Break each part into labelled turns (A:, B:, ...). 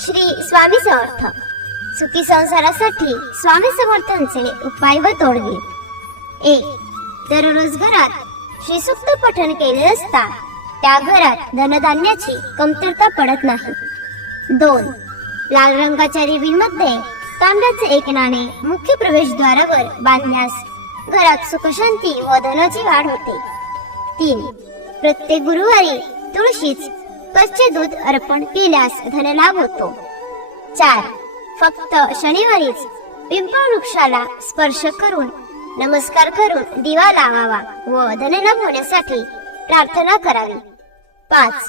A: श्री स्वामी समर्थ. सुखी संसारासाठी स्वामी समर्थांचे उपाय व तोडगे एक दररोज घरात श्री सुक्त पठण केले असता त्या घरात धनधान्याची कमतरता पडत नाही. दोन लाल रंगाच्या रिबीनमध्ये तांब्याचे एक नाणे मुख्य प्रवेशद्वारावर बांधल्यास घरात सुखशांती व धनाची वाढ होते. तीन प्रत्येक गुरुवारी तुळशीच कच्चे दूध अर्पण केल्यास धनलाभ होतो. चार फक्त शनिवारीच पिंपळ वृक्षाला स्पर्श करून नमस्कार करून दिवा लावावा व धनलाभ होण्यासाठी प्रार्थना करावी. पाच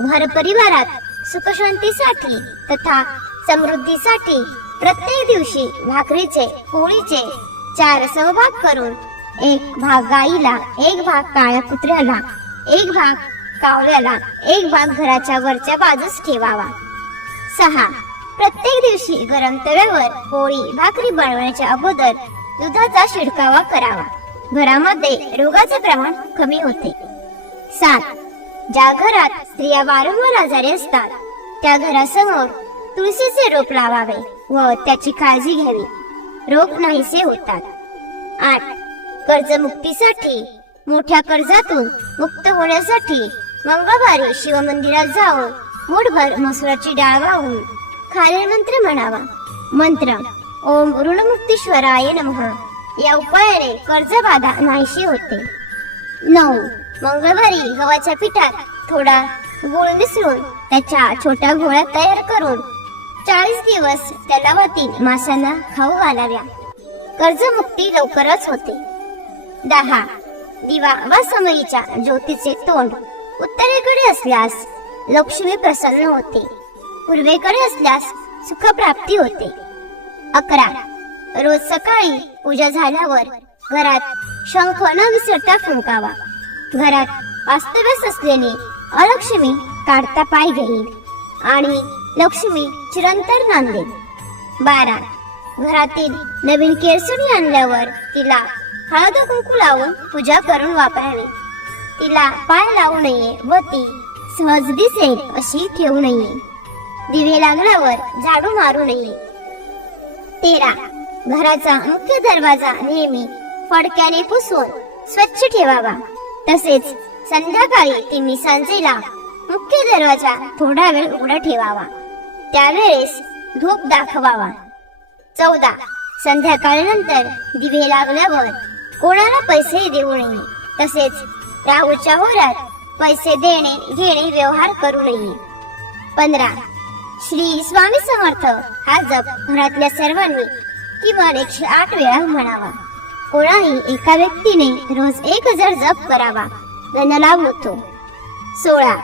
A: घर परिवारात सुखशांतीसाठी तथा समृद्धीसाठी प्रत्येक दिवशी भाकरीचे पोळीचे चार सहभाग करून एक भाग गाईला एक भाग काळ्या कुत्र्याला एक भाग कावल्याला एक भाग घराच्या वरच्या बाजूस ठेवावा. सहा. प्रत्येक दिवशी गरम तव्यावर पोळी भाकरी बनवण्याच्या अगोदर दुधाचा शिडकावा करावा. घरामध्ये रोगाचे प्रमाण कमी होते. सात. ज्या घरात स्त्रिया वारंवार आजारी असतात त्या घरासमोर तुळशीचे रोप लावावे व त्याची काळजी घ्यावी. रोग नाहीसे होतात. आठ. कर्जमुक्तीसाठी मोठ्या कर्जातून मुक्त होण्यासाठी मंगळवारी शिवमंदिरात जाऊन मुठभर मसुराची डाळ वाहून खालील मंत्र म्हणावा. मंत्र ओम ऋणमुक्तीश्वराय नमः. या उपायाने कर्जबाधा नाहीशी होते. नऊ मंगळवारी गव्हाच्या पिठात थोडा गुळ मिसळून त्याच्या छोट्या गोळ्या तयार करून चाळीस दिवस तलावातील माशांना खाऊ घालाव्या. कर्जमुक्ती लवकरच होते. दहा दिवा वा समयीच्या ज्योतीचे तोंड. उत्तरेकडे असल्यास लक्ष्मी प्रसन्न होते. पूर्वेकडे असल्यास सुखप्राप्ती होते. अकरा. रोज सकाळी पूजा झाल्यावर घरात शंख न विसरता फुंकावा. घरात वास्तव्यास असलेली अलक्ष्मी काढता पाय घेईल आणि लक्ष्मी चिरंतर नांदेल. बारा. घरातील नवीन केरसुणी आणल्यावर तिला हळद कुंकू लावून पूजा करून वापरावी. तिला पाय लावू नये व ती सहज दिसेल अशी ठेवू नये. दिवे लागल्यावर झाडू मारू नये. तेरा. घराचा मुख्य दरवाजा नेहमी फडक्याने पुसून स्वच्छ ठेवावा. तसेच संध्याकाळी तिन्ही सांजेला मुख्य दरवाजा थोडा वेळ उघडा ठेवावा. त्यावेळेस धूप दाखवावा. चौदा. संध्याकाळनंतर दिवे लागल्यावर कोणाला पैसे देऊ नये. तसेच राहूच्या होरात पैसे देणे घेणे व्यवहार करू नये पंधरा श्री स्वामी समर्थ हा जप घरातल्या सर्वांनी किमान एकशे आठ वेळा म्हणावा. कोणाही एका व्यक्तीने रोज एक हजार जप करावा. धनलाभ होतो सोळा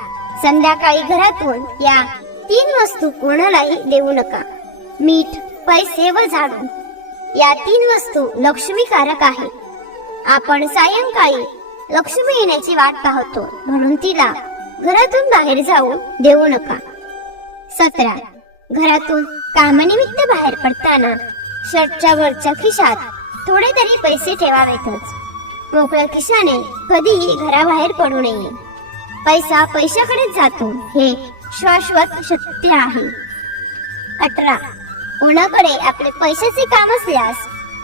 A: संध्याकाळी घरातून या तीन वस्तू कोणालाही देऊ नका. मीठ पैसे व झाडू या तीन वस्तू लक्ष्मीकारक आहेत आपण सायंकाळी लक्ष्मी येण्याची वाट पाहतो. म्हणून तिला घरातून बाहेर जाऊ देऊ नका. सतरा. घरातून कामानिमित्त बाहेर पडताना शर्टच्या वरच्या खिशात थोडे तरी पैसे ठेवावेतच. मोकळ्या खिशाने कधीही घराबाहेर पडू नये. पैसा पैशाकडेच जातो हे शाश्वत सत्य आहे. अठरा. कोणाकडे आपले पैशाचे काम असल्यास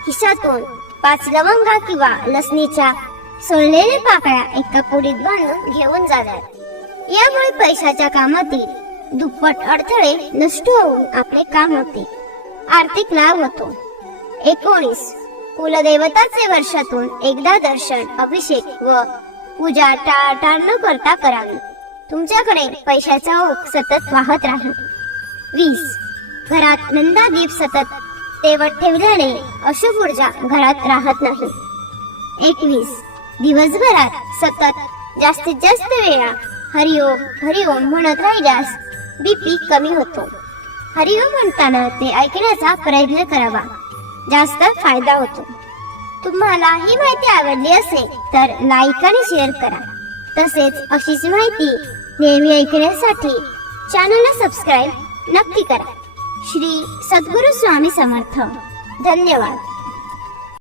A: खिशातून पाच लवंगा किंवा लसणीच्या सोललेल्या पाकळ्या एका पुडीत बांधून घेऊन जाव्यात यामुळे पैशाच्या कामातील दुप्पट अडथळे नष्ट होऊन आपले काम होते. आर्थिक लाभ होतो. एकोणीस. कुलदेवताचे वर्षातून एकदा दर्शन अभिषेक व पूजा टाळटाळ न करता करावी. तुमच्याकडे पैशाचा ओघ सतत वाहत राहील. वीस. घरात नंदादीप सतत तेवत ठेवल्याने अशुभ ऊर्जा घरात राहत नाही. एकवीस. दिवसभरात सतत जास्तीत जास्त वेळा हरिओम हरिओम म्हणत राहिल्यास बीपी कमी होतो. हरिओम म्हणताना ते ऐकण्याचा प्रयत्न करावा. जास्त फायदा होतो. तुम्हाला ही माहिती आवडली असेल तर लाईक आणि शेअर करा. तसेच अशीच माहिती नेहमी ऐकण्यासाठी चॅनलला सबस्क्राईब नक्की करा. श्री सद्गुरु स्वामी समर्थ. धन्यवाद.